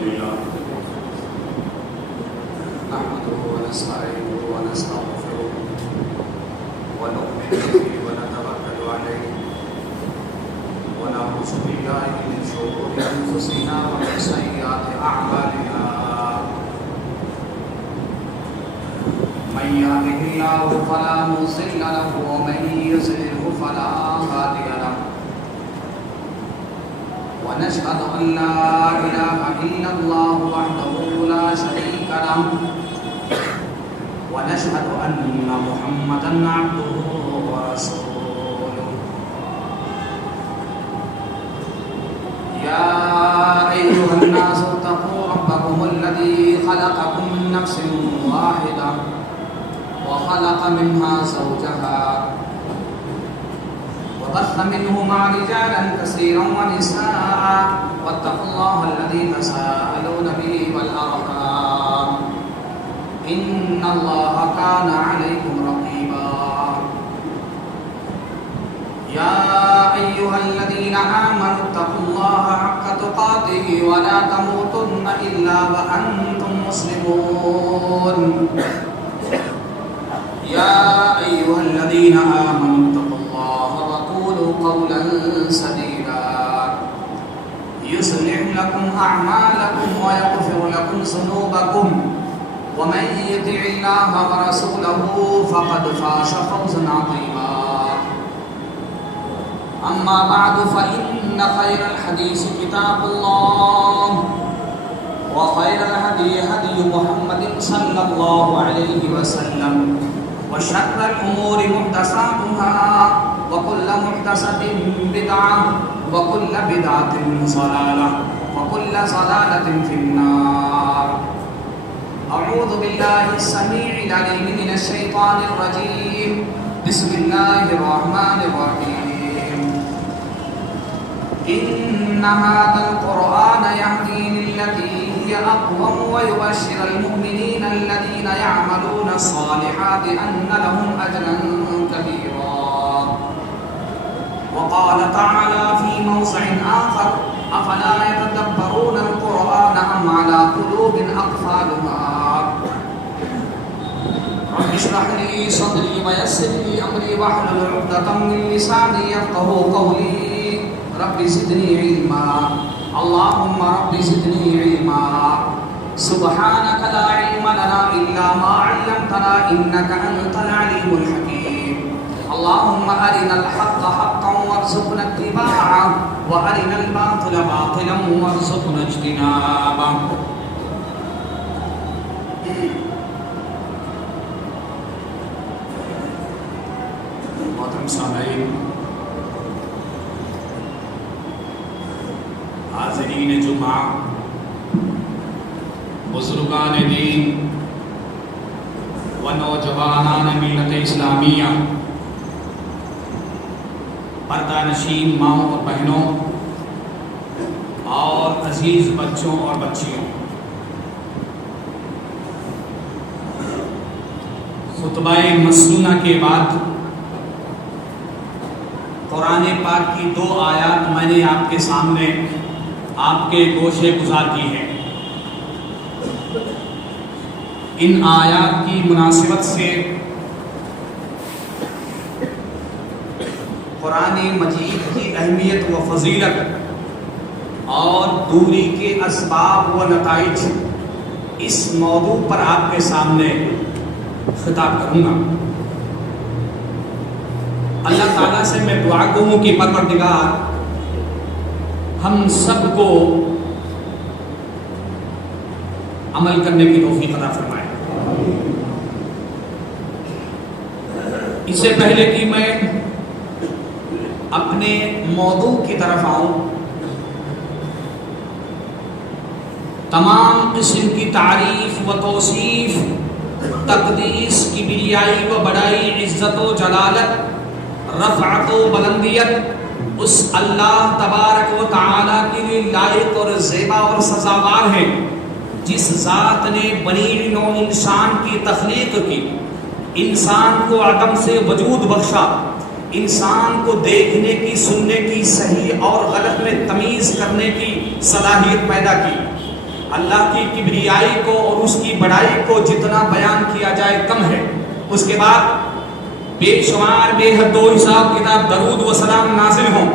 لله نحمده ونستعينه ونستغفره ونؤمن به ونتوكل عليه ونعوذ بالله من شرور أنفسنا ومن سيئات أعمالنا من يهده الله فلا مضل له ومن يضلل فلا هادي له ونشهد أن لا إله إلا الله وحده لا شريك له ونشهد أن محمدا عبده ورسوله يا أيها الناس اتقوا ربكم الذي خلقكم من نفس واحدة وخلق منها زوجها وبث منهما رجالا كثيرا ونساء واتقوا الله الذي تساءلون به والأرحام إن الله كان عليكم رقيبا يا أيها الذين آمنوا اتقوا الله حق تقاته ولا تموتن إلا وأنتم مسلمون يا أيها الذين آمنوا اتقوا الله وقولوا قولا سديدا يصلح لكم أعمالكم ويغفر لكم ذنوبكم ومن يطع الله ورسوله فقد فاز فوزا عظيما أما بعد فإن خير الحديث كتاب الله وخير الهدي هدي محمد صلى الله عليه وسلم وشر الأمور محدثاتها وكل محدثة بدعة وكل بدعة ضلالة وكل ضلالة في النار أعوذ بالله السميع العليم من الشيطان الرجيم بسم الله الرحمن الرحيم إن هذا القرآن يهدي للتي هي أقوم ويبشر المؤمنين الذين يعملون الصالحات أن لهم أجرا كبيرا وقال تعالى في موضع آخر أفلا يتدبرون القرآن أم على قلوب أقفالها رب اشرح لي صدري ويسر لي أمري واحلل عقدة من لساني يفقهوا قولي رب زدني علما اللهم رب زدني علما سبحانك لا علم لنا إلا ما علمتنا إنك أنت العليم الحكيم اللهم أرنا الحق حقا وارزقنا اتباعه وأرنا الباطل باطلا وارزقنا اجتنابه محترم سامعین، حاضرین جمعہ، بزرگان دین و نوجوانان ملت اسلامیہ، پردہ نشین ماؤں اور بہنوں اور عزیز بچوں اور بچیوں، خطبہ مسنونہ کے بعد قرآن پاک کی 2 آیات میں نے آپ کے سامنے آپ کے گوشے گزار کی ہے۔ ان آیات کی مناسبت سے قرآن مجید کی اہمیت و فضیلت اور دوری کے اسباب و نتائج اس موضوع پر آپ کے سامنے خطاب کروں گا۔ اللہ تعالیٰ سے میں دعا کروں کہ پروردگار ہم سب کو عمل کرنے کی توفیق عطا فرمائے۔ اس سے پہلے کہ میں اپنے موضوع کی طرف آؤں، تمام قسم کی تعریف و توصیف، تقدیس، کبریائی و بڑائی، عزت و جلالت، رفعت و بلندیت اس اللہ تبارک و تعالیٰ کے لیے لائق اور زیبا اور سزاوار ہے جس ذات نے بنی نوع انسان کی تخلیق کی، انسان کو عدم سے وجود بخشا، انسان کو دیکھنے کی، سننے کی، صحیح اور غلط میں تمیز کرنے کی صلاحیت پیدا کی، اللہ کی کبریائی کو اور اس کی بڑائی کو جتنا بیان کیا جائے کم ہے۔ اس کے بعد بے شمار بے حد و حساب کتاب درود و سلام نازل ہوں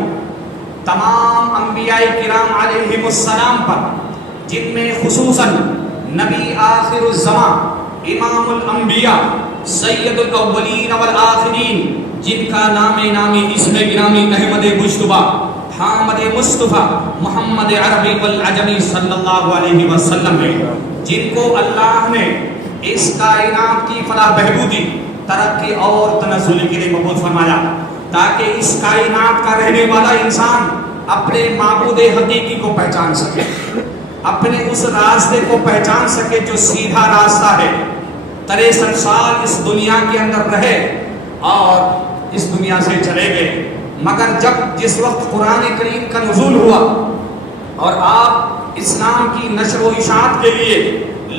تمام انبیاء کرام علیہم السلام پر، جن میں خصوصاً نبی آخر الزمان امام الانبیاء سید الاولین والآخرین، جن کا نامی اسم گرامی احمد مجتبیٰ حامد مصطفیٰ محمد عربی والعجمی صلی اللہ علیہ وسلم ہے، جن کو اللہ نے اس کائنات کی فلاح بہبودی، ترقی اور تنزل کے لیے مبعوث فرمایا، تاکہ اس کائنات کا رہنے والا انسان اپنے معبود حقیقی کو پہچان سکے، اپنے اس راستے کو پہچان سکے جو سیدھا راستہ ہے، 63 سال اس دنیا کے اندر رہے اور اس دنیا سے چلے گئے، مگر جس وقت قرآن کریم کا نزول ہوا اور آپ اسلام کی نشر و اشاعت کے لیے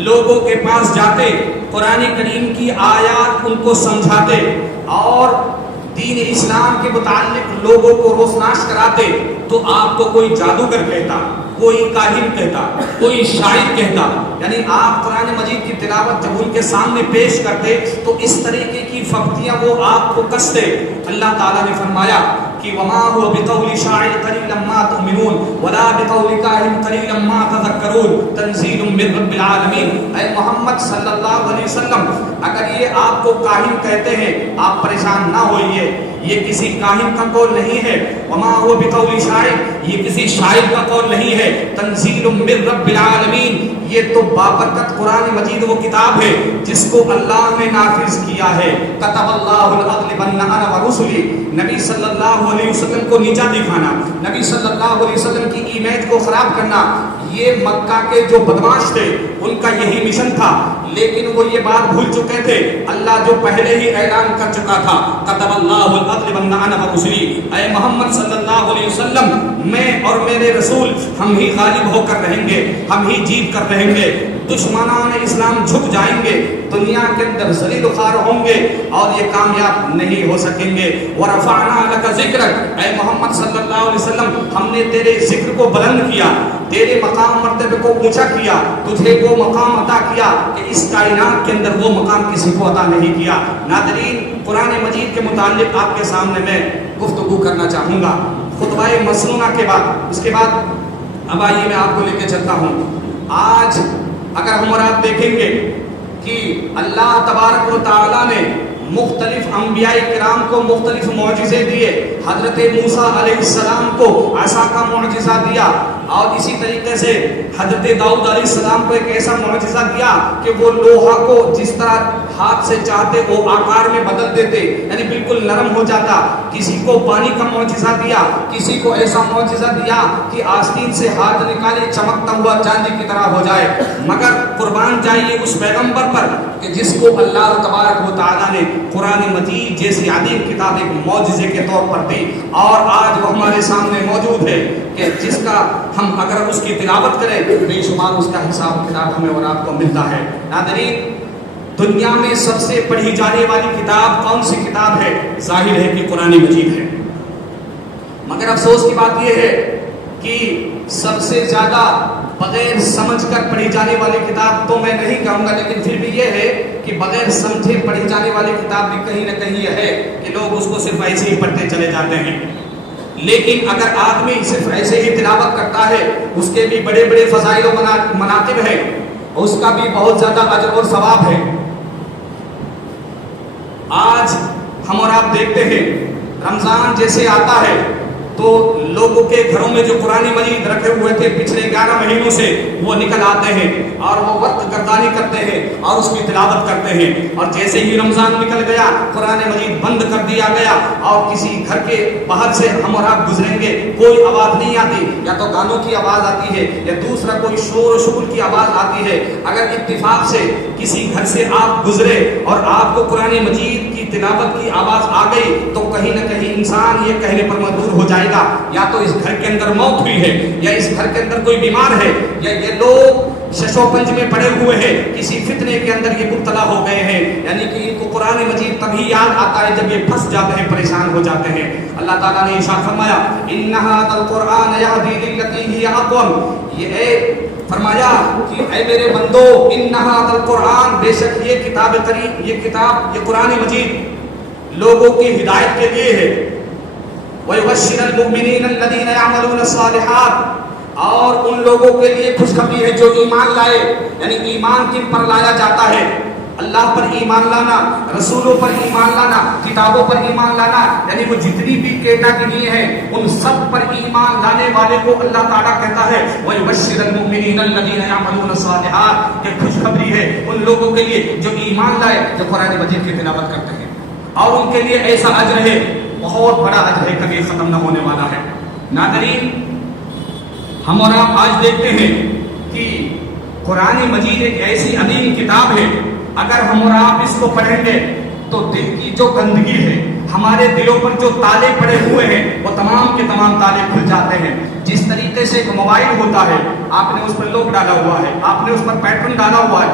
لوگوں کے پاس جاتے، قرآن کریم کی آیات ان کو سمجھاتے اور دین اسلام کے متعلق لوگوں کو روشناس کراتے، تو آپ کو کوئی جادوگر کہتا، کوئی کاہن کہتا، کوئی شاعر کہتا، یعنی آپ قرآن مجید کی تلاوت جب ان کے سامنے پیش کرتے تو اس طریقے کی فقطیاں وہ آپ کو کستے۔ اللہ تعالیٰ نے فرمایا کہ وما هو بقول شاعر قليلا ما تؤمنون ولا بقول كاهن قليلا ما تذكرون تنزيل من رب العالمین۔ اے محمد صلی اللہ علیہ وسلم، اگر یہ آپ کو کاہن کہتے ہیں آپ پریشان نہ ہوئیے، یہ کسی کاہن کا قول نہیں ہے، وما هو بقول شاعر، یہ کسی شاعر کا قول نہیں ہے، تنزیل من رب العالمین، یہ تو بابرکت قرآن مجید وہ کتاب ہے جس کو اللہ نے نافذ کیا ہے۔ کتب اللہ لأغلبن انا ورسلی، نبی صلی اللہ علیہ وسلم کو نیچا دکھانا، نبی صلی اللہ علیہ وسلم کی امیج کو خراب کرنا، یہ مکہ کے جو بدماش تھے ان کا یہی مشن تھا، لیکن وہ یہ بات بھول چکے تھے، اللہ جو پہلے ہی اعلان کر چکا تھا، کتب اللہ لأغلبن انا ورسلی، اے محمد صلی اللہ علیہ وسلم، میں اور میرے رسول ہم ہی غالب ہو کر رہیں گے، ہم ہی جیت کر رہیں گے، دشمنان اسلام جھک جائیں گے، دنیا کے اندر ذلیل و خوار ہوں گے اور یہ کامیاب نہیں ہو سکیں گے۔ ورفعنا لک ذکرک، اے محمد صلی اللہ علیہ وسلم، ہم نے تیرے ذکر کو بلند کیا، تیرے مقام مرتبے کو اونچا کیا، تجھے وہ مقام عطا کیا کہ اس کائنات کے اندر وہ مقام کسی کو عطا نہیں کیا۔ ناظرین، قرآن مجید کے متعلق آپ کے سامنے میں گفتگو کرنا چاہوں گا خطبہ مسنونہ کے بعد۔ اس کے بعد اب آئیے میں آپ کو لے کے چلتا ہوں۔ آج اگر ہم اور آپ دیکھیں گے کہ اللہ تبارک و تعالیٰ نے مختلف انبیاء کرام کو مختلف معجزے دیے، حضرت موسیٰ علیہ السلام کو عصا کا معجزہ دیا، اور اسی طریقے سے حضرت داؤد علیہ السلام کو ایک ایسا معجزہ دیا کہ وہ لوہا کو جس طرح ہاتھ سے چاہتے وہ آکار میں بدل دیتے، یعنی بالکل نرم ہو جاتا۔ کسی کو پانی کا معجزہ دیا، کسی کو ایسا معجزہ دیا کہ آستین سے ہاتھ نکالے چمکتا ہوا چاندی کی طرح ہو جائے۔ مگر قربان جائیے اس پیغمبر پر کہ جس کو اللہ تبارک و تعالیٰ نے قرآن مجید جیسی عظیم کتاب ایک معجزے کے طور پر دی، اور آج وہ ہمارے سامنے موجود ہے کہ جس کا ہم اگر اس کی تلاوت کریں بے شمار اس کا حساب کتاب ہمیں اور آپ کو ملتا ہے۔ ناظرین، دنیا میں سب سے پڑھی جانے والی کتاب کون سی کتاب ہے؟ ظاہر ہے کہ قرآن مجید ہے، مگر افسوس کی بات یہ ہے کہ سب سے زیادہ بغیر سمجھ کر پڑھی جانے والی کتاب تو میں نہیں کہوں گا، لیکن پھر بھی یہ ہے کہ بغیر سمجھے پڑھی جانے والی کتاب بھی کہیں نہ کہیں یہ ہے کہ لوگ اس کو صرف ایسے ہی پڑھتے چلے جاتے ہیں۔ لیکن اگر آدمی صرف ایسے ہی تلاوت کرتا ہے، اس کے بھی بڑے بڑے فضائل و مناقب ہیں، اس کا بھی بہت زیادہ اجر اور ثواب ہے۔ آج ہم اور آپ دیکھتے ہیں رمضان جیسے آتا ہے تو لوگوں کے گھروں میں جو قرآن مجید رکھے ہوئے تھے پچھلے 11 مہینوں سے وہ نکل آتے ہیں اور وہ وقت گردانی کرتے ہیں اور اس کی تلاوت کرتے ہیں، اور جیسے ہی رمضان نکل گیا قرآن مجید بند کر دیا گیا، اور کسی گھر کے باہر سے ہم اور آپ گزریں گے کوئی آواز نہیں آتی، یا تو گانوں کی آواز آتی ہے یا دوسرا کوئی شور و شغل کی آواز آتی ہے۔ اگر اتفاق سے کسی گھر سے آپ گزرے اور آپ کو قرآن مجید کی تلاوت کی آواز آ گئی تو کہیں نہ کہیں انسان یہ کہنے پر مجبور ہو جائے گا یا تو اس گھر کے اندر موت ہوئی ہے، یا اس گھر کے اندر کوئی بیمار ہے، یا یہ لوگ ششو پنج میں پڑے ہوئے ہیں، کسی فتنے کے اندر یہ مبتلا ہو گئے ہیں، یعنی کہ ان کو قرآن مجید تبھی یاد آتا ہے جب یہ پھنس جاتے ہیں، پریشان ہو جاتے ہیں۔ اللہ تعالیٰ نے ارشاد فرمایا ان ھذا القرآن یہدی للتی ہی اقوم، یہ فرمایا کہ اے میرے بندو انہا القرآن، بے شک یہ کتاب کریم، یہ قرآن مجید لوگوں کی ہدایت کے لیے ہے، وَيُبَشِّرَ الْمُؤْمِنِينَ الَّذِينَ يَعْمَلُونَ الصَّالِحَاتِ، اور ان لوگوں کے لیے خوشخبری ہے جو ایمان لائے، یعنی ایمان کن پر لایا جاتا ہے؟ اللہ پر ایمان لانا، رسولوں پر ایمان لانا، کتابوں پر ایمان لانا، یعنی وہ جتنی بھی کیٹاگری ہیں ان سب پر ایمان لانے والے کو اللہ تعالیٰ کہتا ہے وَيُبَشِّرَ الْمُؤْمِنِينَ الَّذِينَ يَعْمَلُونَ الصَّالِحَاتِ، کہ خوشخبری ہے ان لوگوں کے لیے جو ایمان لائے، جو قرآن مجید کی تلاوت کرتے ہیں، اور ان کے لیے ایسا اجر ہے، بہت بڑا اجر ہے، کبھی ختم نہ ہونے والا ہے۔ ناظرین، ہم اور آپ آج دیکھتے ہیں کہ قرآن مجید ایک ایسی عظیم کتاب ہے، اگر ہم اور آپ اس کو پڑھیں گے تو دل کی جو گندگی ہے، ہمارے دلوں پر جو تالے پڑے ہوئے ہیں، وہ تمام کے تمام تالے کھل جاتے ہیں۔ جس طریقے سے ایک موبائل ہوتا ہے، آپ نے اس پر لوک ڈالا ہوا ہے، آپ نے اس پر پیٹرن ڈالا ہوا ہے،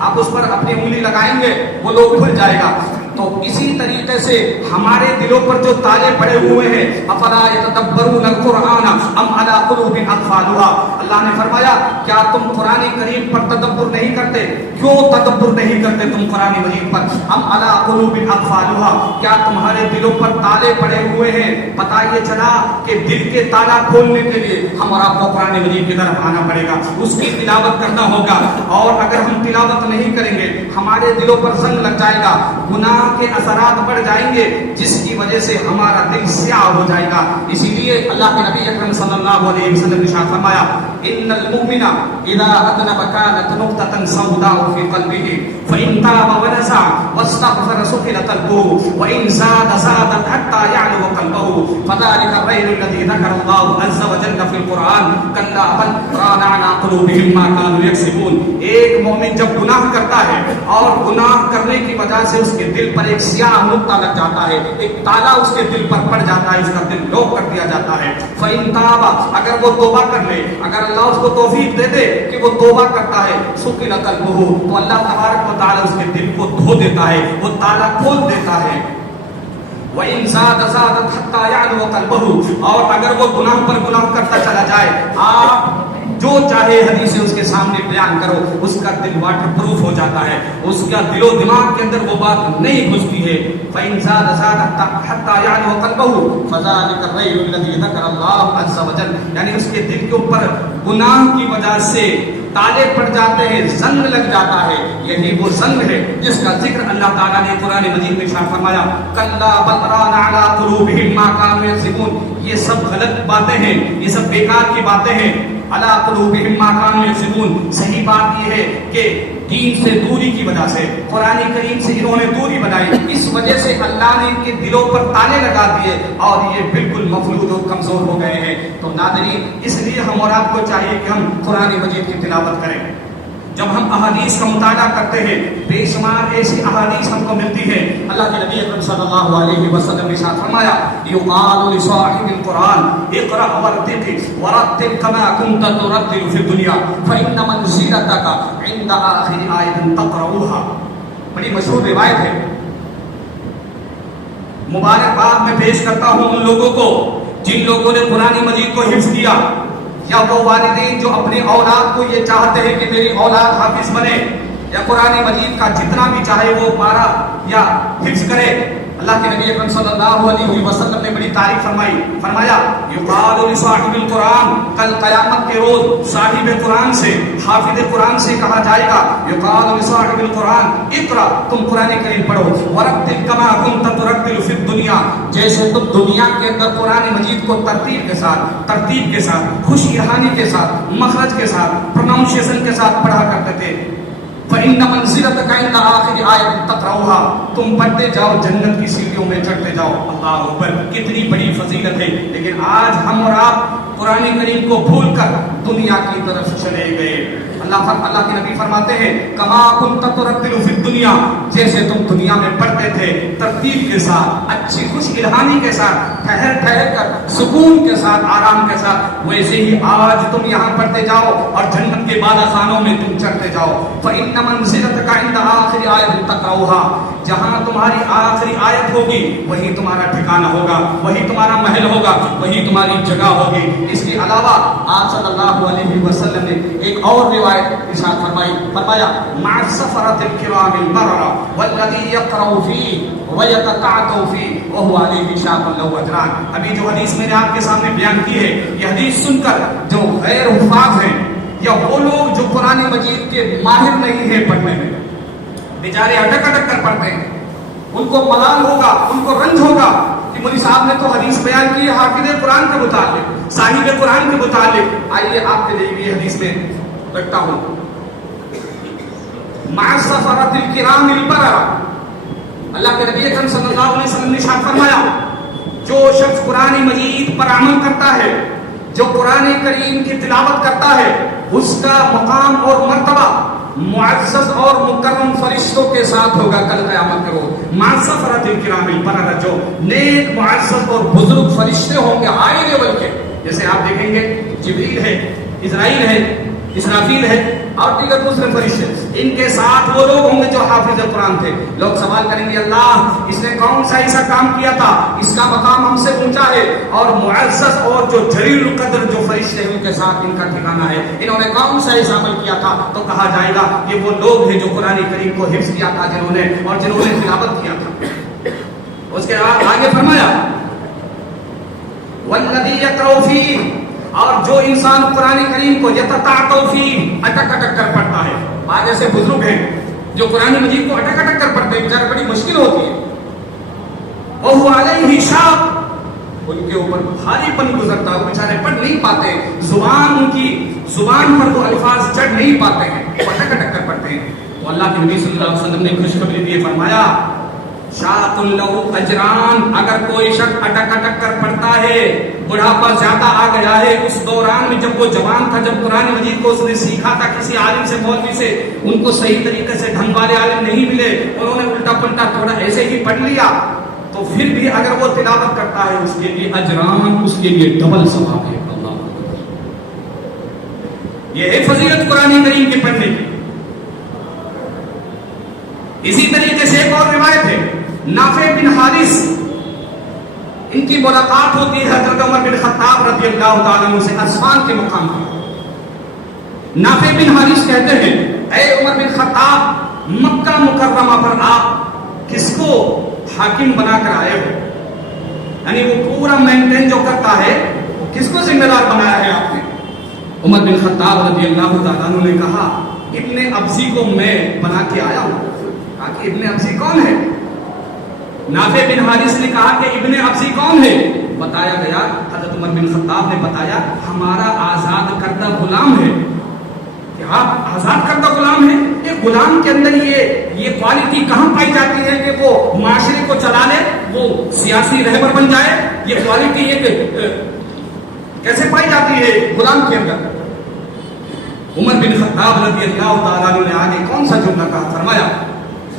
آپ اس پر اپنی انگلی لگائیں گے وہ لوک کھل جائے گا، تو اسی طریقے سے ہمارے دلوں پر جو تالے پڑے ہوئے ہیں، افلا یتدبرون القرآن ام علی قلوب اقفالها، اللہ نے فرمایا کیا تم قرآن کریم پر تدبر نہیں کرتے؟ کیوں تدبر نہیں کرتے تم قرآن مجید پر؟ ام علی قلوب اقفالها، کیا تمہارے دلوں پر تالے پڑے ہوئے ہیں؟ پتہ یہ چلا کہ دل کے تالا کھولنے کے لیے ہم اور آپ کو قرآن مجید کی طرف آنا پڑے گا، اس کی تلاوت کرنا ہوگا، اور اگر ہم تلاوت نہیں کریں گے ہمارے دلوں پر زنگ لگ جائے گا، گناہ کے اثرات بڑھ جائیں گے، جس کی وجہ سے ہمارا دل سیاہ ہو جائے گا۔ اسی لیے اللہ کے نبی اکرم صلی اللہ علیہ وسلم نے ارشاد فرمایا ان المؤمن اذا اذنب كانت نقطة سوداء في قلبه فإن تاب ونزع واستغفر سكن قلبه وإن زادت حتى يعلو قلبه فذلك الرجل الذي ذكر الله عز وجل في القرآن كلا بل ران على قلوبهم ما كانوا يكسبون۔ ایک مومن جب گناہ کرتا ہے اور گناہ کرنے کی وجہ سے اس کے دل پر ایک سیاہ نقطہ لگ جاتا ہے، ایک تالا اس کے دل پر پڑ جاتا ہے، اس کا دل لوک کر دیا جاتا ہے۔ فَإِن تَابَ، اگر وہ توبہ کر لے، اگر اللہ اس کو توفیق دے دے کہ وہ توبہ کرتا ہے، سُكِنَ قَلْبُهُ، تو اللہ تبارک و تعالی اس کے دل کو دھو دیتا ہے، وہ تالا کھول دیتا ہے۔ وَإِن زَادَتْ حَتَّى يَعْلُوَ قَلْبُهُ، اور اگر وہ گناہ پر گناہ کرتا چلا جائے، آپ جو چاہے حدیث اس کے سامنے بیان کرو، اس کا دل واٹر پروف ہو جاتا ہے، اس کا دل و دماغ کے اندر وہ بات نہیں گھستی ہے۔ فَإِن زَادَتْ حَتَّى يَعْلُوَ قَلْبُهُ فَذَلِكَ الرَّجُلُ الَّذِي ذَكَرَ اللَّهَ عَزَّ وَجَلَّ، یعنی اس کے دل کے اوپر گناہ کی وجہ سے تالے پڑ جاتے ہیں، زنگ لگ جاتا ہے، یہی وہ زنگ ہے جس کا ذکر اللہ تعالیٰ نے قرآن مجید میں ارشاد فرمایا کلا بل ران علی قلوبہم ما کانوا یکسبون۔ یہ سب غلط باتیں ہیں، یہ سب بیکار کی باتیں ہیں۔ علی قلوبہم ما کانوا یکسبون، صحیح بات یہ ہے کہ دین سے دوری کی وجہ سے، قرآن کریم سے انہوں نے دوری بنائی، اس وجہ سے اللہ نے ان کے دلوں پر تالے لگا دیے اور یہ بالکل مفلوج اور کمزور ہو گئے ہیں۔ تو ناظرین، اس لیے ہم اور آپ کو چاہیے کہ ہم قرآن مجید کی تلاوت کریں۔ جب ہم احادیث کا مطالعہ کرتے ہیں، بے شمار ایسی احادیث ہم کو ملتی ہے، اللہ کے نبی اکرم صلی اللہ علیہ وسلم نے ارشاد فرمایا یقال لصاحب القرآن اقرأ ورتل كما كنت ترتل في الدنيا فإن منزلتك عند آخر آية تقرأها۔ بڑی مشہور روایت ہے، مبارکباد میں پیش کرتا ہوں ان لوگوں کو جن لوگوں نے قرآن مجید کو حفظ کیا، یا وہ والدین جو اپنے اولاد کو یہ چاہتے ہیں کہ میری اولاد حافظ بنے، یا قرآن مجید کا جتنا بھی چاہے وہ پارا یا حفظ کرے۔ اللہ کے نبی اکرم صلی اللہ علیہ وسلم نے بڑی تعریف فرمایا یقال لصاحب القرآن، کل قیامت کے روز صاحب قرآن سے، حافظ قرآن سے کہا جائے گا یقال لصاحب القرآن اقرأ، تم قرآن کریم پڑھو، ورتل کما كنت ترتل فی الدنیا، جیسے تم دنیا کے اندر قرآن مجید کو ترتیب کے ساتھ خوش ارحانی کے ساتھ، مخرج کے ساتھ، پروننسیشن کے ساتھ پڑھا کرتے تھے۔ فَإِنَّ مَنزِلَتَكَ عِنْدَ آخِرِ آیَةٍ تَقْرَؤُهَا، تم پڑھتے جاؤ، جنت کی سیڑھیوں میں چڑھتے جاؤ۔ اللہ اکبر، کتنی بڑی فضیلت ہے، لیکن آج ہم اور آپ قرآن کریم کو بھول کر دنیا کی طرف چلے گئے۔ اللہ کے نبی فرماتے ہیں کما كنت ترتل فی الدنیا، جیسے تم دنیا میں پڑھتے تھے ترتیب کے ساتھ، اچھی خوش ارحانی کے ساتھ، ٹھہر کر سکون کے ساتھ، آرام کے ساتھ، ویسے ہی آج تم یہاں پڑھتے جاؤ اور جنت کے بالا خانوں میں تم چڑھتے جاؤ۔ فإن منزلتك عند آخر آیۃ تقرؤها، جہاں تمہاری آخری آیت ہوگی وہی تمہارا ٹھکانہ ہوگا، وہی تمہارا محل ہوگا، وہی تمہاری جگہ ہوگی۔ اس کے علاوہ آپ صلی اللہ علیہ وسلم نے ایک اور روایت ارشاد فرمائی، فرمایا مع السفرة الكرام البررة والذي يقرأ فيه ويتقعد فيه وهو عليه شاق له أجران۔ ابھی جو حدیث میں نے آپ کے سامنے بیان کی ہے، یہ حدیث سن کر جو غیر حفاظ ہیں یا وہ لوگ جو قرآن مجید کے ماہر نہیں ہیں پڑھنے میں، بیچارے اٹک اٹک کر پڑھتے ہیں، ان کو ملال ہوگا، ان کو رنج ہوگا کہ مولوی صاحب نے تو حدیث بیان کی ہے حافظ قرآن کے متعلق، صاحب قرآن کے متعلق۔ آئیے آپ کے لیے بھی حدیث میں رکھتا ہوں، مع السفرة الكرام البررة، اللہ کے نبی اکرم صلی اللہ علیہ وسلم نے ارشاد فرمایا جو شخص قرآن مجید پر عمل کرتا ہے، جو قرآن کریم کی تلاوت کرتا ہے، اس کا مقام اور مرتبہ معزز اور مکرم فرشتوں کے ساتھ ہوگا کل قیامت کے روز۔ مع السفرة الکرام البررة، جو نیک معزز اور بزرگ فرشتے ہوں گے ہائی لیول کے، جیسے آپ دیکھیں گے جبریل ہے، اسرائیل ہے، اسرافیل ہے اور دیگر دوسرے فرشتے، ان کے ساتھ وہ لوگ ہوں گے جو حافظ قرآن تھے۔ لوگ سوال کریں گے اللہ اس نے کون سا ایسا کام کیا تھا، اس کا مقام ہم سے اونچا ہے، اور معزز اور جو جلیل القدر جو فرشتے ہیں ان کے ساتھ ان کا ٹھکانہ ہے، انہوں نے کون سا ایسا عمل کیا تھا؟ تو کہا جائے گا کہ وہ لوگ ہیں جو قرآن کریم کو حفظ کیا تھا، جنہوں نے تلاوت کیا تھا۔ اس کے بعد آگے فرمایا والذی یقرأ فیہ، اور جو انسان قرآن کریم کو یتتعطع فیہ، اٹک اٹک کر پڑھتا ہے۔ بعض ایسے بزرگ ہیں جو قرآن مجید کو اٹک اٹک کر پڑھتے ہیں، بیچارے بڑی مشکل ہوتی ہے، وہو علیہ شاق، ان کے اوپر بھاری پن گزرتا ہے، وہ بیچارے پڑھ نہیں پاتے، ان کی زبان پر وہ الفاظ چڑھ نہیں پاتے ہیں، وہ اٹک اٹک کر پڑھتے ہیں۔ تو اللہ کے نبی صلی اللہ علیہ وسلم نے خوشخبری دی، فرمایا شاق لہ اجران، اگر کوئی شخص اٹک اٹک کر پڑھتا ہے، بڑھاپا زیادہ آ گیا ہے، اس دوران میں جب وہ جوان تھا، جب قرآن مجید کو اس نے سیکھا تھا کسی عالم سے، مولوی سے، ان کو صحیح طریقے سے ڈھنگ والے عالم نہیں ملے، انہوں نے الٹا پلٹا تھوڑا ایسے ہی پڑھ لیا، تو پھر بھی اگر وہ تلاوت کرتا ہے اس کے لیے اجران، اس کے لیے ڈبل ثواب ہے۔ اللہ یہ ہے فضیلت قرآن کریم کے پڑھنے کی۔ اسی طریقے سے ایک اور روایت ہے، نافع بن حارث، ان کی ملاقات ہوتی ہے حضرت عمر بن خطاب رضی اللہ تعالیٰ عنہ سے عثمان کے مقام پر۔ نافع بن حارث کہتے ہیں اے عمر بن خطاب، مکہ مکرمہ پر آپ کس کو حاکم بنا کر آئے ہو؟ یعنی وہ پورا مینٹین جو کرتا ہے کس کو ذمہ دار بنایا ہے آپ نے؟ عمر بن خطاب رضی اللہ تعالیٰ عنہ نے کہا ابن ابزی کو میں بنا کے آیا ہوں۔ کہا کہ ابن ابزی کون ہے؟ نافع بن حارث نے کہا کہ ابن ابزی کون ہے؟ بتایا گیا، حضرت عمر بن خطاب نے بتایا ہمارا آزاد کردہ غلام ہے۔ کہ آپ آزاد کردہ غلام ہیں؟ ایک غلام کے اندر یہ کوالٹی کہاں پائی جاتی ہے کہ وہ معاشرے کو چلا لے، وہ سیاسی رہبر بن جائے؟ یہ کوالٹی ایک کیسے پائی جاتی ہے غلام کے اندر؟ عمر بن خطاب رضی اللہ تعالیٰ عنہ نے آگے کون سا جملہ کہا؟ فرمایا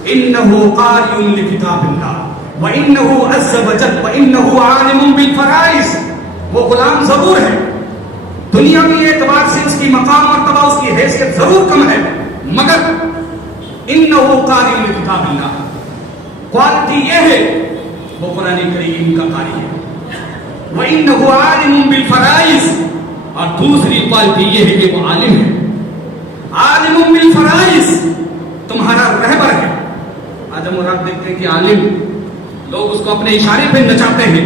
انه قارئ لکتاب اللہ وانه عز وجل وانه عالم بالفرائض۔ وہ غلام ضرور ہے، دنیاوی اعتبار سے اس کی مقام مرتبہ، اس کی حیثیت ضرور کم ہے، مگر انه قارئ لکتاب اللہ، کوالٹی یہ ہے وہ قرآن کریم کا قاری ہے۔ وانه عالم بالفرائض، اور دوسری کوالٹی یہ ہے کہ وہ عالم ہے، عالم بالفرائض، تمہارا رہبر ہے۔ آج ہم آپ دیکھتے ہیں کہ عالم لوگ اس کو اپنے اشارے پہ نچاتے ہیں،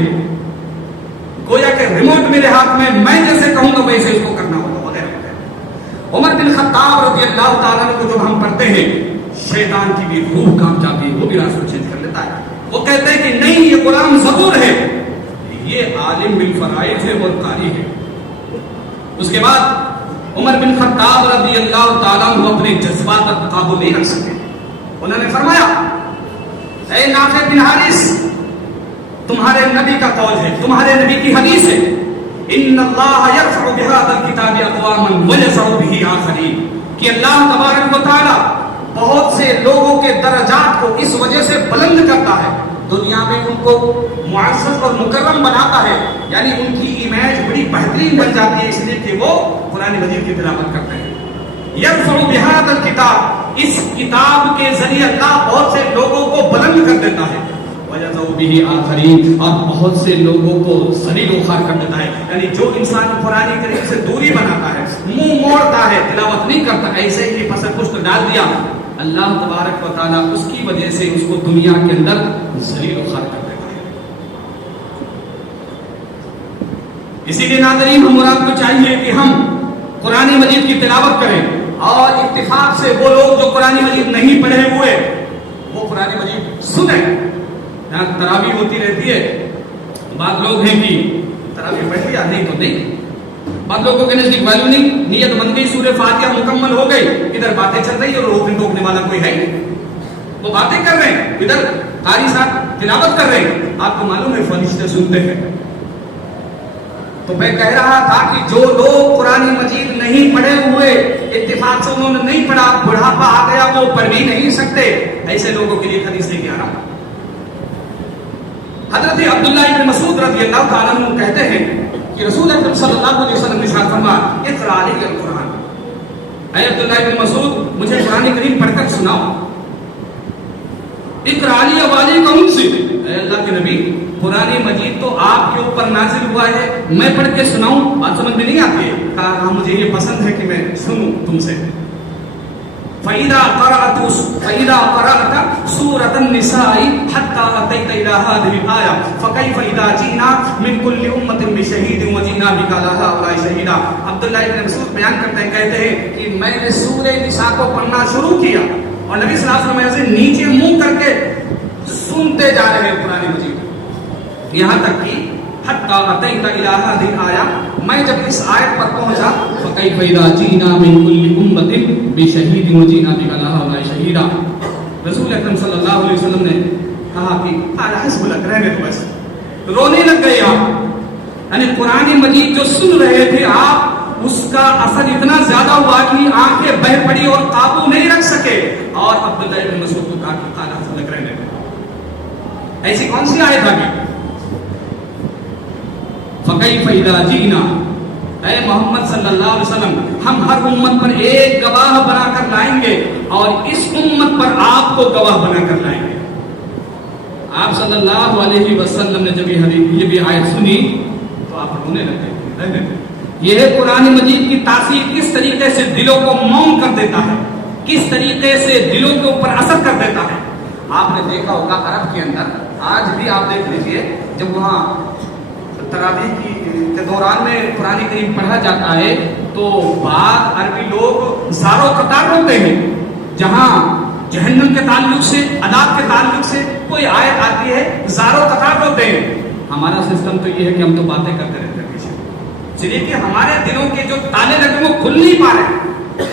گویا کہ ریموٹ میرے ہاتھ میں جیسے کہوں گا ویسے اس کو کرنا ہوگا وغیرہ وغیرہ۔ عمر بن خطاب رضی اللہ تعالیٰ عنہ کو جب ہم پڑھتے ہیں شیطان کی بھی روح کام جاتی ہے، وہ بھی راستہ چینج کر لیتا ہے، وہ کہتے ہیں کہ نہیں یہ غلام ضرور ہے، یہ عالم بالفرائض ہے اور قاری ہے۔ اس کے بعد عمر بن خطاب رضی اللہ تعالیٰ عنہ اپنے جذبات پر قابو نہیں رکھ سکے، انہوں نے فرمایا اے نافع بن حارث، تمہارے نبی کا قول ہے، تمہارے نبی کی حدیث ہے، ان اللہ یرفع بهذا الکتاب اقواما ویضع به آخرین، کہ اللہ تبارک و تعالی بہت سے لوگوں کے درجات کو اس وجہ سے بلند کرتا ہے، دنیا میں ان کو معزز اور مکرم بناتا ہے، یعنی ان کی امیج بڑی بہترین بن جاتی ہے اس لیے کہ وہ قرآن مجید کی تلاوت کرتے ہیں۔ یرفع بهذا الکتاب، اس کتاب کے ذریعے اللہ بہت سے لوگوں کو بلند کر دیتا ہے وَيَذَرُ بِهِ آخَرِينَ، اور بہت سے لوگوں کو ذلیل و خوار کر دیتا ہے. یعنی جو انسان قرآن کریم سے دوری بناتا ہے، منہ موڑتا ہے، تلاوت نہیں کرتا، ایسے ہی پس پشت ڈال دیا، اللہ تبارک و تعالیٰ اس کی وجہ سے اس کو دنیا کے اندر ذلیل و خوار کر دیتا ہے. اسی لیے ناظرین، ہم اور آپ کو چاہیے کہ ہم قرآن مجید کی تلاوت کریں، اور اتفاق سے وہ لوگ جو قرآن مجید نہیں پڑھے ہوئے وہ قرآن مجید سنیں. یہاں تراویح ہوتی رہتی ہے، بعض لوگ ہیں کہ تراویح پڑھ لیا نہیں تو نہیں، بعض لوگوں کے نزدیک ویلو نہیں، نیت بن گئی، سورہ فاتحہ مکمل ہو گئی، ادھر باتیں چل رہی اور روکنے والا کوئی ہے نہیں، وہ باتیں کر رہے ہیں، ادھر قاری صاحب تلاوت کر رہے ہیں. آپ کو معلوم ہے فرشتے سنتے ہیں. تو میں کہہ رہا تھا کہ جو لوگ قرآن مجید نہیں پڑھے ہوئے، اتفاق سے انہوں نے نہیں پڑھا، بڑھاپا آ گیا وہ پڑھ بھی نہیں سکتے، ایسے لوگوں کے لیے حدیث لے کے آ رہا. حضرت عبداللہ ابن مسعود رضی اللہ تعالیٰ عنہ کہتے ہیں کہ رسول اکرم صلی اللہ علیہ وسلم نے ارشاد فرمایا اقرأ علی القرآن، اے عبداللہ ابن مسعود مجھے قرآن کریم پڑھ کر سناؤ. اقرأ علی والی کا انصت، اے اللہ کے نبی قرآن مجید تو آپ کے اوپر نازل ہوا ہے، میں پڑھ کے سناؤں؟ بات سمجھ میں نہیں آتی ہے. کہا ہاں مجھے یہ پسند ہے کہ میں سنوں تم سے. فَإِذَا قَرَأْتَ سُورَةَ النِّسَاءِ حَتَّى أَتَيْتَ إِلَى هَذِهِ الْآيَةِ فَكَيْفَ إِذَا جِئْنَا مِنْ كُلِّ أُمَّةٍ بِشَهِيدٍ وَجِئْنَا بِكَ عَلَى هَؤُلَاءِ شَهِيدًا. عبداللہ ابن مسعود بیان کرتے ہیں، کہتے ہیں کہ میں نے سورہ نساء کو پڑھنا شروع کیا اور نبی صلی اللہ علیہ وسلم ایسے نیچے منہ کر کے سنتے جا رہے ہیں قرآن مجید، یہاں تک کہ حَتَّى أَتَيْتَ إِلَى هَذِهِ الْآيَةِ، میں جب اس آیت پر پہنچا فَكَيْفَ إِذَا جِئْنَا مِنْ كُلِّ أُمَّةٍ بِشَهِيدٍ وَجِئْنَا بِكَ عَلَى هَؤُلَاءِ شَهِيدًا. رسول اکرم صلی اللہ علیہ وسلم نے کہا کہ حسب لگ رہنے تو بس، رونے لگ گئے آپ. یعنی قرآن مجید جو سن رہے تھے آپ، اس کا اثر اتنا زیادہ ہوا کہ آنکھیں بہہ پڑی اور قابو نہیں رکھ سکے. اور عبداللہ ابن مسعود کو کہا کہ حسب لگ رہنے تو. ایسی کون سی آیت آ گئی؟ فَكَيْفَ إِذَا جِئْنَا، اے محمد صلی اللہ علیہ وسلم ہم ہر امت پر ایک گواہ بنا کر لائیں گے اور اس امت پر آپ کو گواہ بنا کر لائیں گے. آپ صلی اللہ علیہ وسلم نے جب یہ بھی آیت سنی تو آپ رونے لگے. یہ ہے قرآن مجید کی تاثیر، کس طریقے سے دلوں کو موم کر دیتا ہے، کس طریقے سے دلوں کے اوپر اثر کر دیتا ہے. آپ نے دیکھا ہوگا عرب کے اندر، آج بھی آپ دیکھ لیجئے، جب وہاں تراویح کے دوران میں قرآن کریم پڑھا جاتا ہے تو بعض عربی لوگ زاروں قطار روتے ہیں. جہاں جہنم کے تعلق سے، عذاب کے تعلق سے کوئی آیت آتی ہے زاروں قطار روتے ہیں. ہمارا سسٹم تو یہ ہے کہ ہم تو باتیں کرتے رہتے ہیں پیچھے، اس لیے کہ ہمارے دلوں کے جو تالے لگے وہ کھل نہیں پا رہے.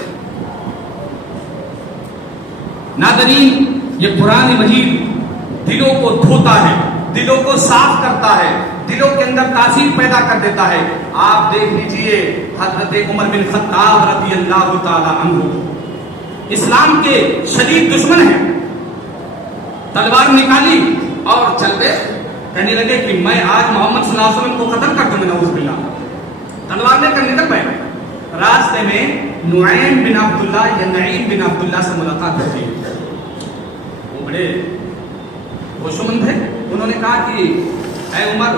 ناظرین، یہ قرآن مجید دلوں کو دھوتا ہے، دلوں کو صاف کرتا ہے، دلوں کے اندر تاثیر پیدا کر دیتا ہے. آپ دیکھ لیجئے حضرت عمر بن خطاب رضی اللہ تعالی عنہ اسلام کے شدید دشمن ہیں، تلوار نکالی اور چل گئے، کہنے لگے کہ میں آج محمد صلی اللہ علیہ وسلم کو قتل کر دوں گا، نعوذ باللہ. تلوار لے کر نکل پڑے. راستے میں نعیم بن عبداللہ یا نعیم بن عبداللہ سے ملاقات ہوتی ہے. وہ بڑے ہوشمند تھے. انہوں نے کہا کہ اے عمر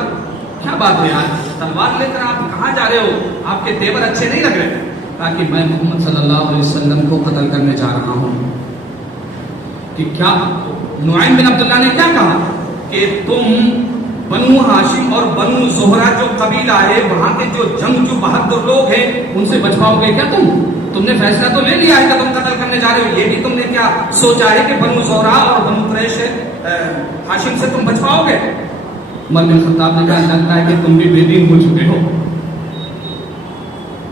کیا بات ہے آج تلوار لے کر آپ کہاں جا رہے ہو؟ آپ کے تیور اچھے نہیں لگ رہے. کہا کہ میں محمد صلی اللہ علیہ وسلم کو قتل کرنے جا رہا ہوں. کہ کیا؟ نعیم بن عبداللہ نے کیا کہا کہ تم بنو ہاشم اور بنو زہرہ جو قبیلہ ہے، وہاں کے جو جنگجو بہادر لوگ ہیں، ان سے بچ پاؤ گے کیا؟ تم نے فیصلہ تو لے لیا ہے کہ تم قتل کرنے جا رہے ہو، یہ بھی تم نے کیا سوچا ہے کہ بنو زہرہ اور بنو قریش ہاشم سے تم بچ پاؤ گے؟ عمر بن خطاب نے کہا لگتا ہے کہ تم بھی بے دین ہو چکے ہو.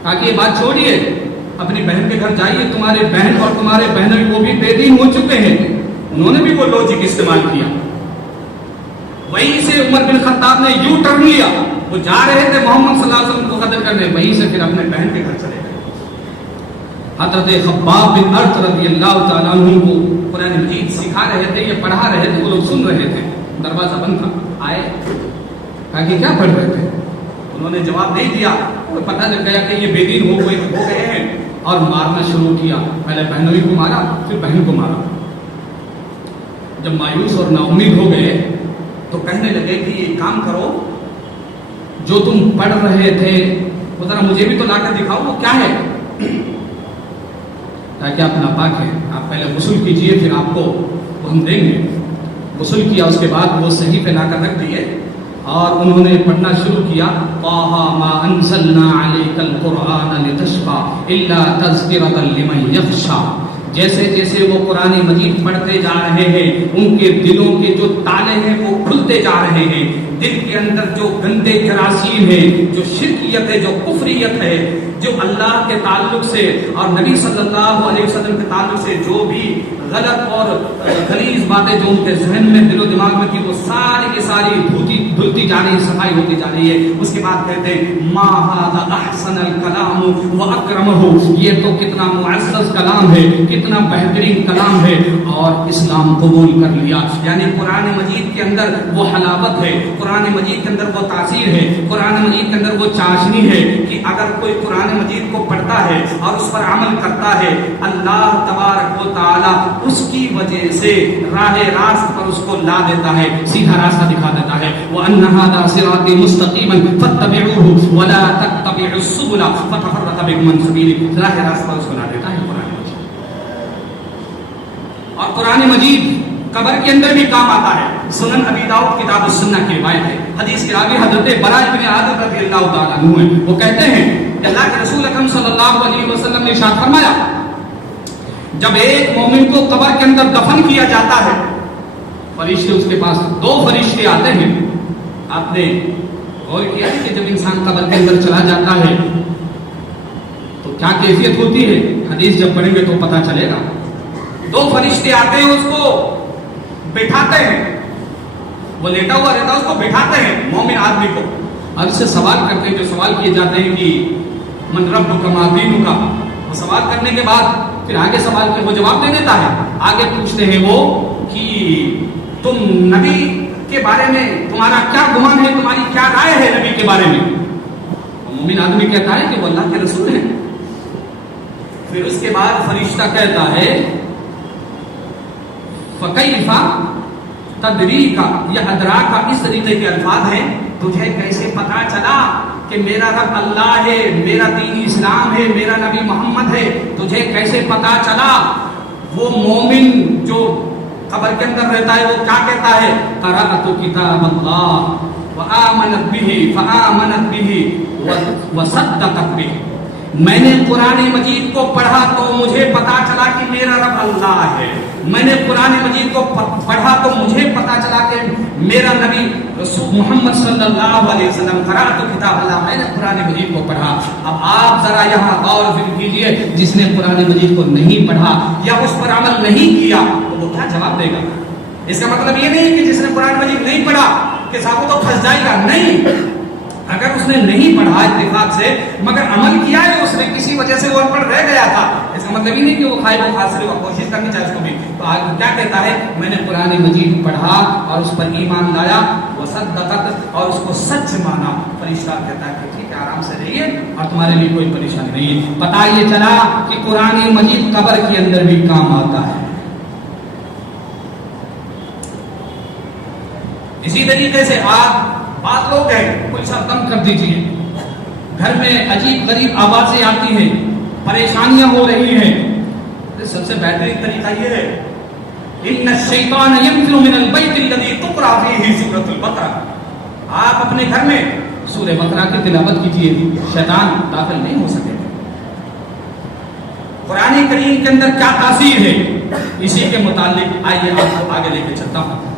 کہا کہ یہ بات چھوڑیے، اپنی بہن کے گھر جائیے، تمہارے بہن اور تمہارے بہنوں وہ بھی بے دین ہو چکے ہیں. انہوں نے بھی وہ لوجک استعمال کیا. وہیں سے عمر بن خطاب نے یو ٹرن لیا، وہ جا رہے تھے محمد صلی اللہ علیہ وسلم کو قتل کرنے، وہیں سے پھر اپنے بہن کے گھر چلے گئے. حضرت خباب بن ارت رضی اللہ تعالیٰ عنہ کو قرآن مجید سکھا رہے تھے، یہ پڑھا رہے تھے، وہ لوگ سن رہے تھے. دروازہ بند تھا، آئے، کہا کہ کیا پڑھ رہے تھے؟ انہوں نے جواب نہیں دیا. پتہ لگ گیا کہ یہ بے دین ہو گئے ہیں. اور مارنا شروع کیا. پہلے بہنوئی کو مارا, پھر بہن کو مارا. جب مایوس اور نا امید ہو گئے تو کہنے لگے کہ یہ کام کرو, جو تم پڑھ رہے تھے وہ ذرا مجھے بھی تو لا کر دکھاؤ, وہ کیا ہے, تاکہ آپ ناپاک ہیں, آپ پہلے غسل کیجئے پھر آپ کو وہ ہم دیں گے. غسل کیا, اس کے بعد وہ صحیفے لا کر رکھ دیے اور انہوں نے پڑھنا شروع کیا. طٰہٰ مَا أَنزَلْنَا عَلَيْكَ الْقُرْآنَ لِتَشْقَىٰ إِلَّا تَذْكِرَةً لِمَن يَخْشَىٰ. جیسے جیسے وہ قرآن مجید پڑھتے جا رہے ہیں ان کے دلوں کے جو تالے ہیں وہ کھلتے جا رہے ہیں. دل کے اندر جو گندے جراثیم ہیں, جو شرکیت ہے, جو کفریت ہے, جو اللہ کے تعلق سے اور نبی صلی اللہ علیہ وسلم کے تعلق سے جو بھی غلط اور غلیظ باتیں جو ان کے ذہن میں دل و دماغ میں تھی, وہ ساری کی ساری دھلتی جا رہی, صفائی ہوتی جا رہی ہے. اس کے بعد کہتے ہیں ما ھذا احسن الکلام واکرمہ, یہ تو کتنا معزز کلام ہے, کتنا بہترین کلام ہے, اور اسلام قبول کر لیا. یعنی قرآن مجید کے اندر وہ حلاوت ہے, قرآن مجید کے اندر وہ تاثیر ہے, قرآن مجید کے اندر وہ چاشنی ہے کہ اگر کوئی قرآن مجید کو پڑھتا ہے اور اس پر عمل کرتا ہے, اللہ تبارک و تعالی اس کی وجہ سے راہ راست پر اس کو لا دیتا ہے, سیدھا راستہ دکھا دیتا ہے. وَأَنَّ هَذَا صِرَاطِي مُسْتَقِيمًا فَاتَّبِعُوهُ وَلَا تَتَّبِعُوا السُّبُلَ فَتَفَرَّقَ بِكُمْ عَنْ سَبِيلِهِ. راہ راست پر اس کو لا دیتا ہے قرآن مجید. اور قرآن مجید قبر کے اندر بھی کام آتا ہے. سنن ابی داؤد کتاب السنہ کی روایت ہے. حدیث کے راوی حضرت براء بن عازب رضی اللہ تعالیٰ عنہ ہیں. وہ کہتے ہیں کہ اللہ کے رسول اکرم صلی اللہ علیہ وسلم نے ارشاد فرمایا, جب ایک مومن کو قبر کے اندر دفن کیا جاتا ہے, فرشتے اس کے پاس, 2 فرشتے آتے ہیں. آپ نے غور کیا ہے کہ جب انسان قبر کے اندر چلا جاتا ہے تو کیا کیفیت ہوتی ہے؟ حدیث جب پڑھیں گے تو پتہ چلے گا. 2 فرشتے آتے ہیں, اس کو بٹھاتے ہیں, وہ لیٹا ہوا رہتا ہے, اس کو بٹھاتے ہیں مومن آدمی کو, اور اس سے سوال کرتے ہیں, جو سوال کیے جاتے ہیں کہ من ربک ما دینک. وہ سوال کرنے کے بعد پھر آگے سوال کے وہ جواب دے دیتا ہے. آگے پوچھتے ہیں وہ کہ تم نبی کے بارے میں تمہارا کیا گمان ہے, تمہاری کیا رائے ہے نبی کے بارے میں؟ مومن آدمی کہتا ہے کہ وہ اللہ کے رسول ہیں. پھر اس کے بعد فرشتہ کہتا ہے فَكَيْفَ تَدْرِيكَ, یہ ادراک اس طریقے کے الفاظ ہیں, تجھے کیسے پتا چلا کہ میرا رب اللہ ہے, میرا دین اسلام ہے, میرا نبی محمد ہے, تجھے کیسے پتا چلا؟ وہ مومن جو قبر کے اندر رہتا ہے وہ کیا کہتا ہے؟ قرأت کتاب اللہ وآمنت به فآمنت به وصدقت به. میں نے قرآن مجید کو پڑھا تو مجھے پتا چلا کہ میرا رب اللہ ہے. میں نے قرآن مجید کو پڑھا تو مجھے پتا چلا کہ میرا نبی رسول محمد صلی اللہ علیہ وسلم. قرأت کتاب اللہ, میں نے قرآن مجید کو پڑھا. اب آپ ذرا یہاں غور فکر کیجئے, جس نے قرآن مجید کو نہیں پڑھا یا اس پر عمل نہیں کیا تو وہ کیا جواب دے گا؟ اس کا مطلب یہ نہیں کہ جس نے قرآن مجید نہیں پڑھا کہ صاحب وہ تو پھنس جائے گا. نہیں, اگر اس نے نہیں پڑھا اتفاق سے مگر عمل کیا ہے اس نے, کسی وجہ سے وہ ان پر رہ گیا تھا, اس کا مطلب یہ نہیں کہ وہ کھائے وہ حاصل ہوا, کوشش کرنی چاہیے اس کو بھی. تو آج کیا کہتا ہے؟ میں نے قرآن مجید پڑھا اور اس پر ایمان لایا, وصدقت, اور اس کو سچ مانا. فرشتہ کہتا ہے کہ ٹھیک ہے, آرام سے رہیے اور تمہارے لیے کوئی پریشانی نہیں ہے. پتہ یہ چلا کہ قرآن مجید قبر کے اندر بھی کام آتا ہے. اسی طریقے سے آپ بات لوگ ہیں, کوئی سا کم کر دیجیے, گھر میں عجیب غریب آوازیں آتی ہیں, پریشانیاں ہو رہی ہیں, سب سے بہترین طریقہ یہ ہے ان الشیطان ینفر من البیت الذی تقرأ فیہ سورۃ البقرہ. آپ اپنے گھر میں سورہ بقرہ کی تلاوت کیجیے, شیطان داخل نہیں ہو سکے. قرآن کریم کے اندر کیا تاثیر ہے اسی کے متعلق آئیے آپ کو آگے لے کے چلتا ہوں.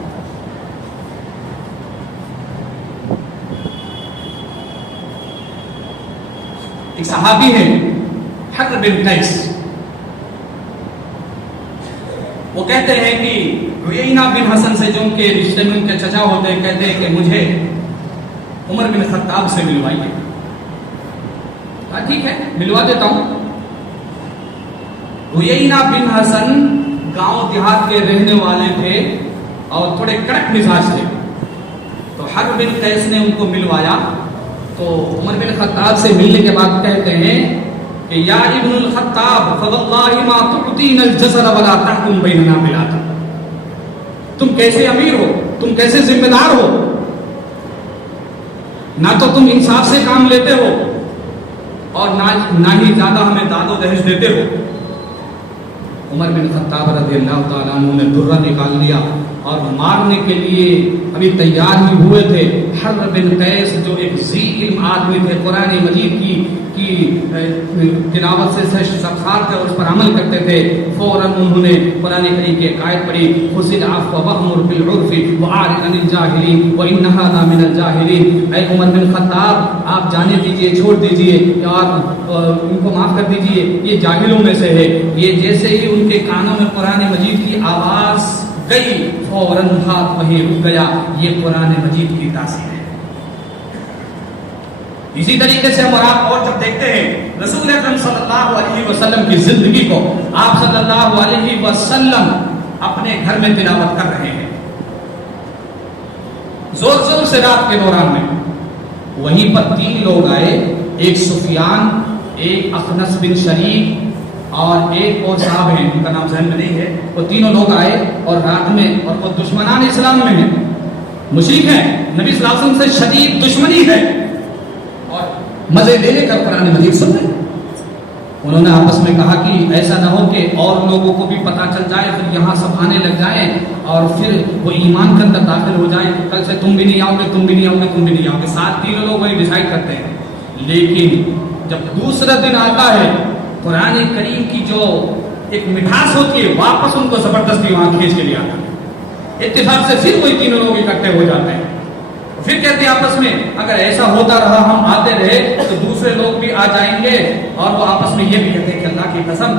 ایک صحابی ہے حر بن قیس, وہ کہتے ہیں کہ عیینہ بن حسن سے جو ان کے رشتے میں ان کے چچا ہوتے ہیں, کہتے ہیں کہ مجھے عمر بن خطاب سے ملوائیے. ٹھیک ہے, ملوا دیتا ہوں. عیینہ بن حسن گاؤں دیہات کے رہنے والے تھے اور تھوڑے کڑک مزاج تھے. تو حر بن قیس نے ان کو ملوایا. تو عمر بن خطاب سے ملنے کے بعد کہتے ہیں کہ یا ابن الخطاب فواللہ ما تعطینا الجزر ولا تحکم بیننا بالعدل. تم کیسے امیر ہو، تم کیسے ذمہ دار ہو، نہ تو تم انصاف سے کام لیتے ہو اور نہ ہی زیادہ ہمیں داد و دہیج دیتے ہو. عمر بن خطاب رضی اللہ تعالیٰ عنہ نے درہ نکال لیا اور مارنے کے لیے ابھی تیار ہی ہوئے تھے. حر بن قیس جو ایک ذی علم آدمی تھے، قرآن مجید کی تلاوت سے سرشار تھے اور اس پر عمل کرتے تھے، فوراً انہوں نے قرآن کریم کی ایک آیت پڑھی، خذ العفو وأمر بالعرف وأعرض عن الجاہلین وإن هذا من الجاہلین. اے عمر بن خطاب، آپ جانے دیجئے، چھوڑ دیجئے اور ان کو معاف کر دیجئے، یہ جاہلوں میں سے ہے. یہ جیسے ہی ان کے کانوں میں قرآن مجید کی آواز گئی، فوراً ہاتھ وہیں رک گیا. یہ قرآن مجید کی تاثیر ہے. اسی طریقے سے ہم اور آپ اور جب دیکھتے ہیں رسول اکرم صلی اللہ علیہ وسلم کی زندگی کو، آپ صلی اللہ علیہ وسلم اپنے گھر میں تلاوت کر رہے ہیں زور زور سے رات کے دوران میں. وہیں پر 3 لوگ آئے، ایک سفیان، ایک اخنس بن شریک اور ایک اور صاحب ہیں، ان کا نام ذہن میں نہیں ہے. وہ تینوں لوگ آئے اور رات میں، اور وہ دشمنان اسلام میں ہیں، مشرک ہیں، نبی صلی اللہ علیہ وسلم سے شدید دشمنی ہے، اور مزے لے لے کر قرآن مجید سن رہے. انہوں نے آپس میں کہا کہ ایسا نہ ہو کہ اور لوگوں کو بھی پتہ چل جائے، پھر یہاں سب آنے لگ جائیں اور پھر وہ ایمان کے اندر داخل ہو جائیں، کل سے تم بھی نہیں آؤ گے، تم بھی نہیں آؤ گے، تم بھی نہیں آؤ گے. 3 لوگ وہی ڈیسائیڈ کرتے ہیں. لیکن جب دوسرا دن آتا ہے، قرآن کریم کی جو ایک مٹھاس ہوتی ہے واپس ان کو زبردستی وہاں کھینچ کے لے آتا ہے. اتفاق سے پھر وہی 3 لوگ اکٹھے ہو جاتے ہیں. پھر کہتے ہیں آپس میں اگر ایسا ہوتا رہا، ہم آتے رہے تو دوسرے لوگ بھی آ جائیں گے. اور وہ آپس میں یہ بھی کہتے ہیں کہ اللہ کی قسم،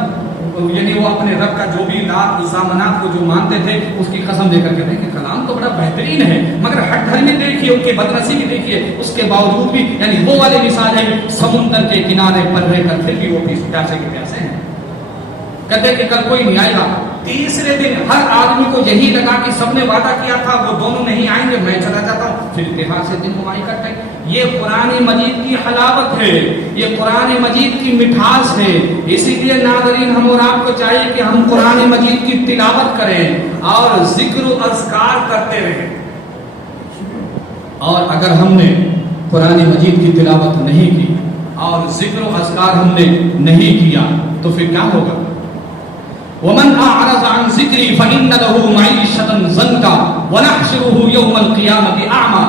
یعنی وہ اپنے رب کا جو بھی لات الزامات کو جو مانتے تھے اس کی قسم دے کر کہتے ہیں کہ کلام تو بڑا بہترین ہے، مگر ہٹ دھرمی دیکھیے، ان کی بدنصیبی دیکھیے، اس کے باوجود بھی، یعنی وہ والے مثال ہے سمندر کے کنارے پر رہ کر پھر بھی وہ پیاسے کے پیاسے ہیں. کہتے کہ کل کوئی نہیں آئے گا. تیسرے دن ہر آدمی کو یہی لگا کہ سب نے وعدہ کیا تھا وہ دونوں نہیں آئیں گے، میں چلا جاتا ہوں. پھر اتحاد سے دن نمائی کرتے. یہ قرآن مجید کی حلاوت ہے، یہ قرآن مجید کی مٹھاس ہے. اسی لیے ناظرین، ہم اور آپ کو چاہیے کہ ہم قرآن مجید کی تلاوت کریں اور ذکر و اذکار کرتے رہیں. اور اگر ہم نے قرآن مجید کی تلاوت نہیں کی اور ذکر و اذکار ہم نے نہیں کیا تو پھر کیا ہوگا؟ ومن اعرض عن ذکری فإن له معیشۃ ضنکا ونحشره یوم القیامۃ اعمی.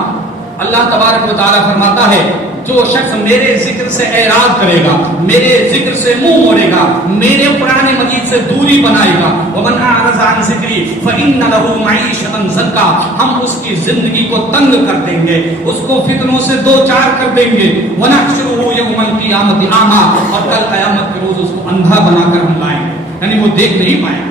اللہ تبارک و تعالی فرماتا ہے جو شخص میرے ذکر سے اعراض کرے گا، میرے ذکر سے منہ موڑے گا، میرے قرآن مجید سے دوری بنائے گا، ومن اعرض عن ذکری فإن له معیشۃ ضنکا، ہم اس کی زندگی کو تنگ کر دیں گے، اس کو فتنوں سے دوچار کر دیں گے. ونحشره یوم القیامۃ اعمی، اور کل قیامت کے روز اس کو اندھا بنا کر ہم لائیں گے، یعنی وہ دیکھ نہیں پائے گا.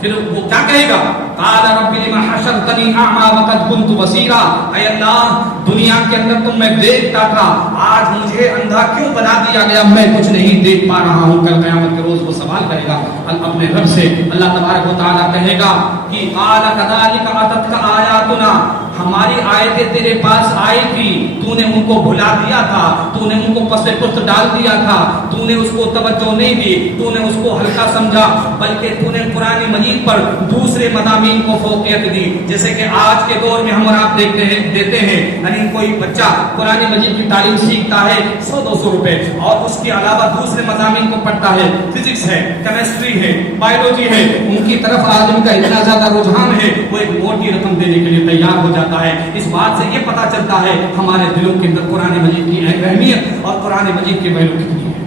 پھر وہ کیا کہے گا؟ قال رب لما حشرتنی اعمی وقد كنت بصیرا. اے اللہ، دنیا کے اندر تو میں دیکھتا تھا، آج مجھے اندھا کیوں بنا دیا گیا، میں کچھ نہیں دیکھ پا رہا ہوں. کل قیامت کے روز وہ سوال کرے گا اپنے رب سے. اللہ تبارک و تعالیٰ کہے گا کہ قال كذلك اتتك آیاتنا، ہماری آیتیں تیرے پاس آئی تھی، تو نے ان کو بھلا دیا تھا، تو نے ان کو پس پشت ڈال دیا تھا، تو نے اس کو توجہ نہیں دی، تو نے اس کو ہلکا سمجھا، بلکہ تو نے قرآن مجید پر دوسرے مضامین کو فوقیت دی. جیسے کہ آج کے دور میں ہم اور آپ دیتے ہیں، یعنی کوئی بچہ قرآن مجید کی تعلیم سیکھتا ہے 100-200 روپے، اور اس کے علاوہ دوسرے مضامین کو پڑھتا ہے، فزکس ہے، کیمسٹری ہے، بایولوجی ہے، ان کی طرف آدمی کا اتنا زیادہ رجحان ہے وہ ایک موٹی رقم دینے کے لیے تیار ہو جاتا ہے. اس بات سے یہ پتا چلتا ہے ہمارے دلوں کے اندر قرآن مجید کی اہمیت اور قرآن مجید کی ویلیو کتنی ہے.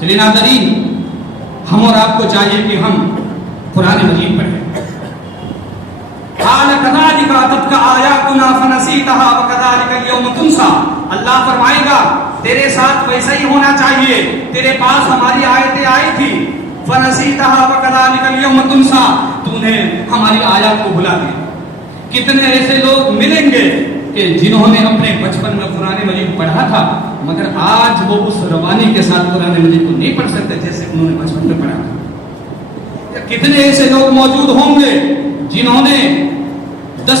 چلیے ناظرین، ہم اور آپ کو چاہیے کہ ہم قرآن مجید پڑھیں. قال كذلك اتتك آیاتنا فنسیتها وكذلك اليوم تنسى. اللہ فرمائے گا تیرے ساتھ ویسا ہی ہونا چاہیے، تیرے پاس ہماری آیتیں آئی تھی، فنسیتها وكذلك اليوم تنسى، تو نے ہماری آیات کو بھلا دیا. کتنے ایسے لوگ ملیں گے کہ جنہوں نے اپنے بچپن میں قرآن مجید پڑھا تھا، مگر آج وہ اس روانی کے ساتھ قرآن مجید کو نہیں پڑھ سکتے جیسے انہوں نے بچپن میں پڑھا تھا. کتنے ایسے لوگ موجود ہوں گے جنہوں نے 10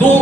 2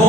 2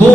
2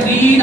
3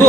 2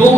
2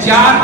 4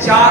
4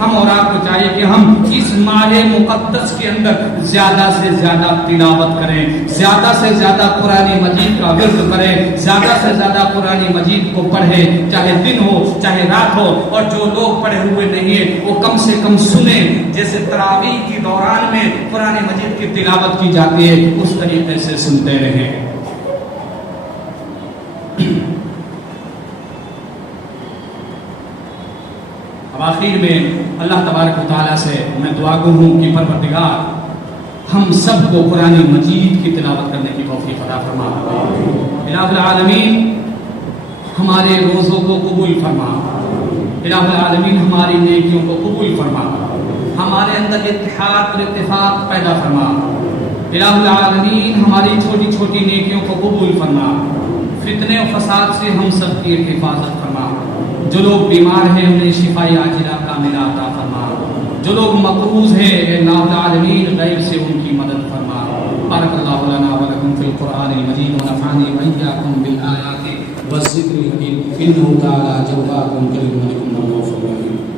ہم اور آپ کو چاہیے کہ ہم اس ماہ مقدس کے اندر زیادہ سے زیادہ تلاوت کریں، زیادہ سے زیادہ قرآن مجید کا ورد کریں، زیادہ سے زیادہ قرآن مجید کو پڑھیں، چاہے دن ہو چاہے رات ہو، اور جو لوگ پڑھے ہوئے نہیں ہیں وہ کم سے کم سنیں، جیسے تراویح کی دوران میں قرآن مجید کی تلاوت کی جاتی ہے اس طریقے سے سنتے رہیں۔ اب آخر میں اللہ تبارک و تعالیٰ سے میں دعا گو ہوں کہ پروردگار ہم سب کو قرآن مجید کی تلاوت کرنے کی توفیق عطا فرما۔ الہ العالمین ہمارے روزوں کو قبول فرما، الہ العالمین ہماری نیکیوں کو قبول فرما، ہمارے اندر اتحاد اور اتفاق پیدا فرما، الہ العالمین ہماری چھوٹی چھوٹی نیکیوں کو قبول فرما، فتنے و فساد سے ہم سب کی حفاظت فرما، جو لوگ بیمار ہیں انہیں شفاء عاجلہ کاملہ عطا فرما، جو لوگ مقروض ہیں اے اللہ العالمین غیب سے ان کی مدد فرما۔ بارک اللہ لنا ولکم فی القرآن المجید ونفعنی وإیاکم بالآیات والذکر الحکیم انہ تعالی جواد کریم ملک رؤوف رحیم۔